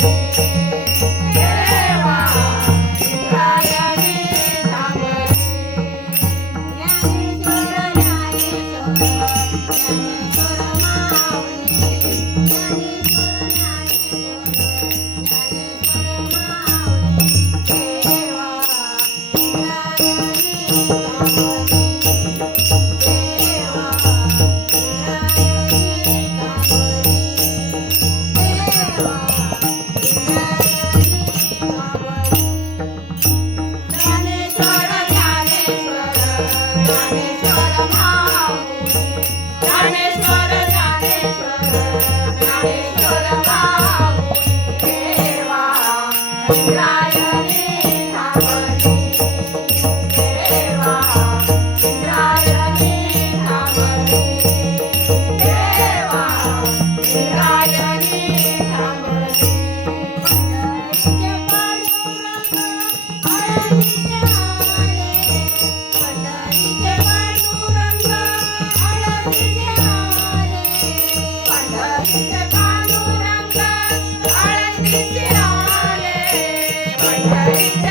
Música Thank you. Hey.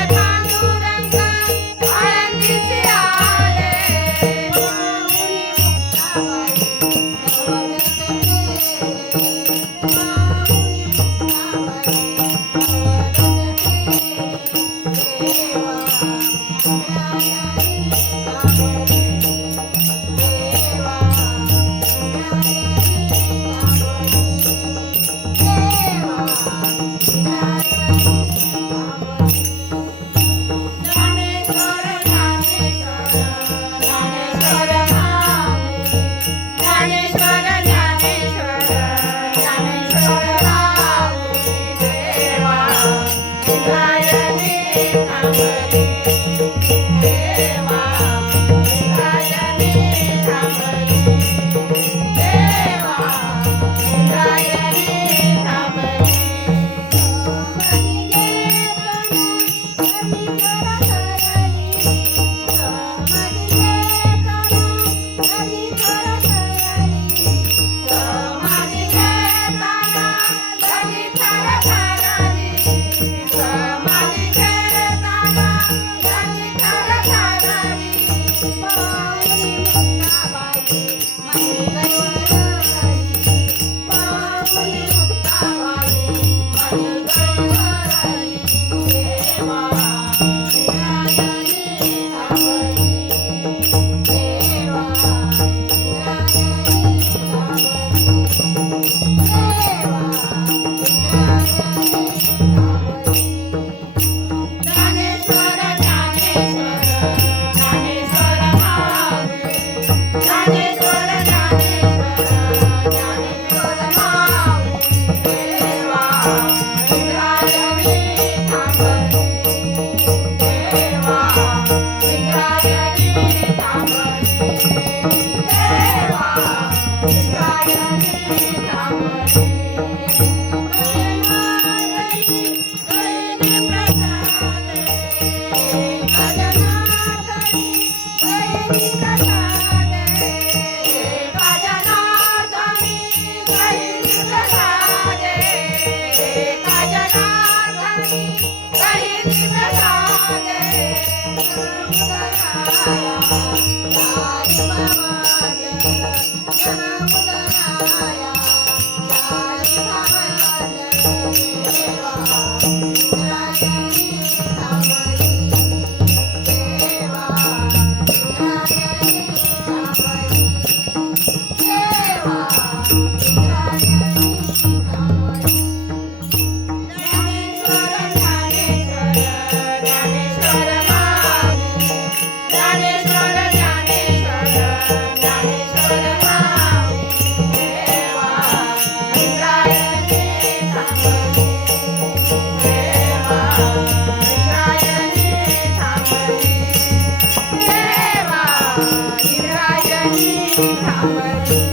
Sing 你好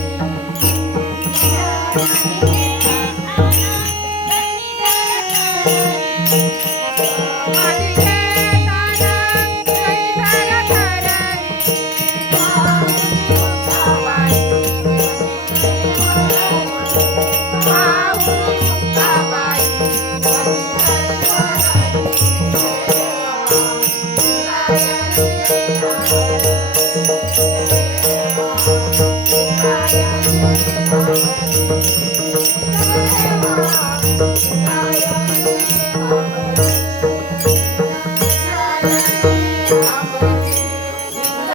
Música